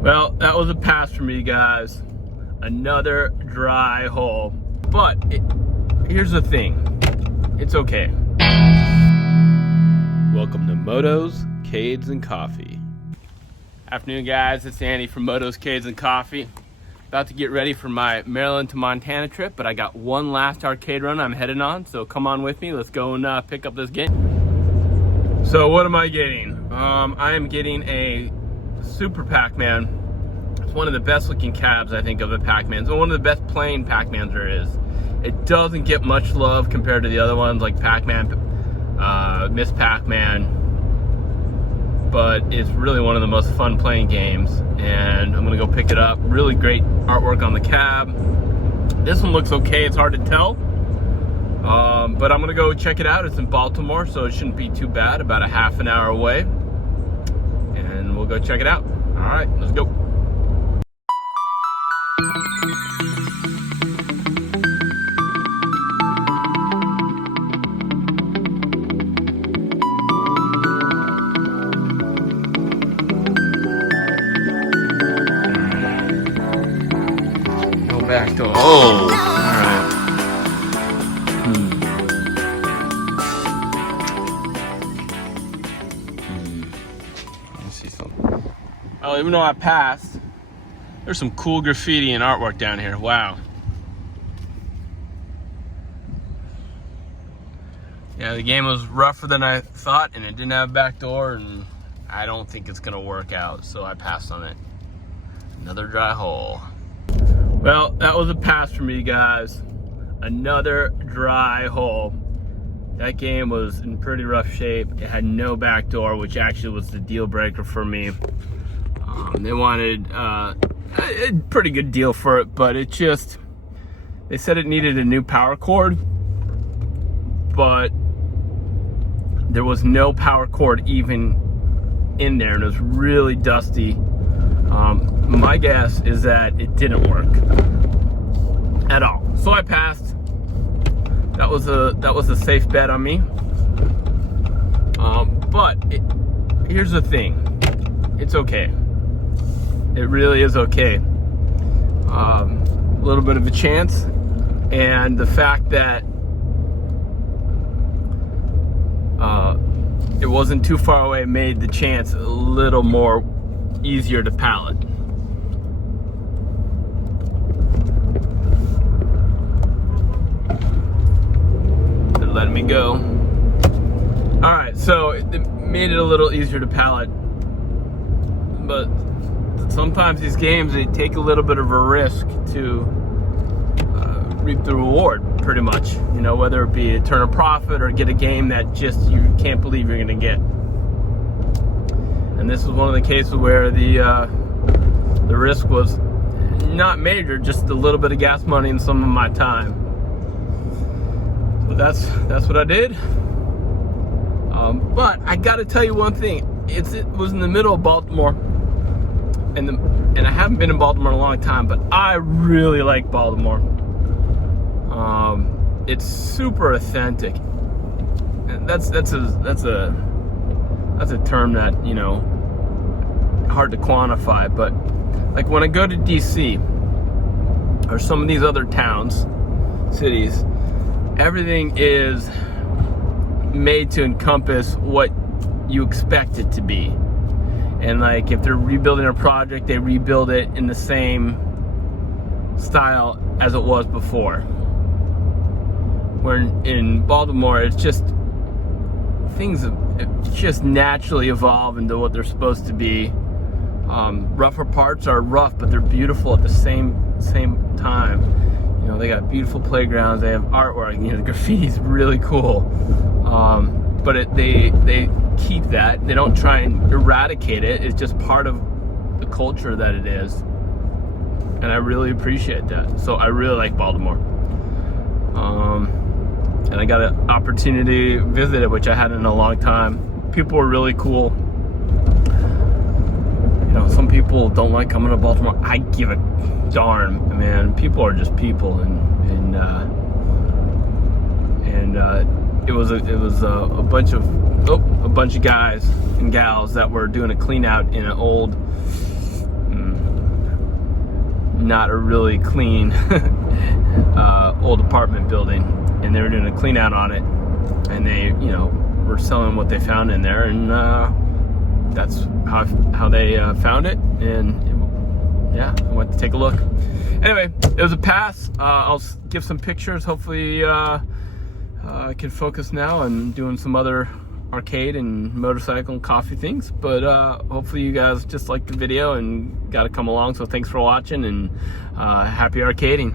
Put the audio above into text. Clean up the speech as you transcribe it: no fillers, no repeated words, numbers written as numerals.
Well, that was a pass for me, guys. Another dry hole. But here's the thing. It's okay. Welcome to Motos, Cades, and Coffee. Afternoon, guys. It's Andy from Motos, Cades, and Coffee. About to get ready for my Maryland to Montana trip, but I got one last arcade run I'm headed on, so come on with me. Let's go and pick up this game. So what am I getting? I am getting a Super Pac-Man. It's one of the best looking cabs, I think, of a Pac-Man. It's one of the best playing Pac-Mans there is. It doesn't get much love compared to the other ones like Pac-Man, Miss Pac-Man, but it's really one of the most fun playing games, and I'm gonna go pick it up. Really great artwork on the cab. This one looks okay, it's hard to tell, but I'm gonna go check it out. It's in Baltimore, so it shouldn't be too bad, about a half an hour away, and we'll go check it out. All right, let's go. Back door. Oh, all right. Let me see something. Oh, even though I passed, there's some cool graffiti and artwork down here. Wow. Yeah, the game was rougher than I thought, and it didn't have a back door, and I don't think it's gonna work out, so I passed on it. Another dry hole. Well, that was a pass for me, guys. Another dry hole. That game was in pretty rough shape. It had no back door, which actually was the deal breaker for me. They wanted a pretty good deal for it, but it just, they said it needed a new power cord, but there was no power cord even in there, and it was really dusty. My guess is that it didn't work at all. So I passed. That was a safe bet on me. But here's the thing. It's okay. It really is okay. A little bit of a chance, and the fact that it wasn't too far away made the chance a little more easier to pallet. They're letting me go. All right, so it made it a little easier to pallet, but sometimes these games, they take a little bit of a risk to reap the reward, pretty much. You know, whether it be a turn a profit or get a game that just you can't believe you're gonna get. And this was one of the cases where the risk was not major, just a little bit of gas money and some of my time. So that's what I did. But I got to tell you one thing: it was in the middle of Baltimore, and I haven't been in Baltimore in a long time, but I really like Baltimore. It's super authentic. And that's a term that, you know, hard to quantify, but like when I go to DC or some of these other towns, cities, everything is made to encompass what you expect it to be. And like if they're rebuilding a project, they rebuild it in the same style as it was before. Where in Baltimore, it's just things just naturally evolve into what they're supposed to be. Rougher parts are rough, but they're beautiful at the same time. You know, they got beautiful playgrounds, they have artwork, you know, the graffiti's really cool. But they keep that. They don't try and eradicate it. It's just part of the culture that it is. And I really appreciate that. So I really like Baltimore. And I got an opportunity to visit it, which I hadn't in a long time. People were really cool. You know, some people don't like coming to Baltimore. I give a darn, man. People are just people, and it was a bunch of guys and gals that were doing a clean out in an old not a really clean old apartment building, and they were doing a clean out on it, and they were selling what they found in there, and that's how they found it. And yeah, I went to take a look. Anyway, it was a pass. I'll give some pictures. Hopefully I can focus now on doing some other arcade and motorcycle and coffee things, but hopefully you guys just liked the video and got to come along. So thanks for watching, and happy arcading.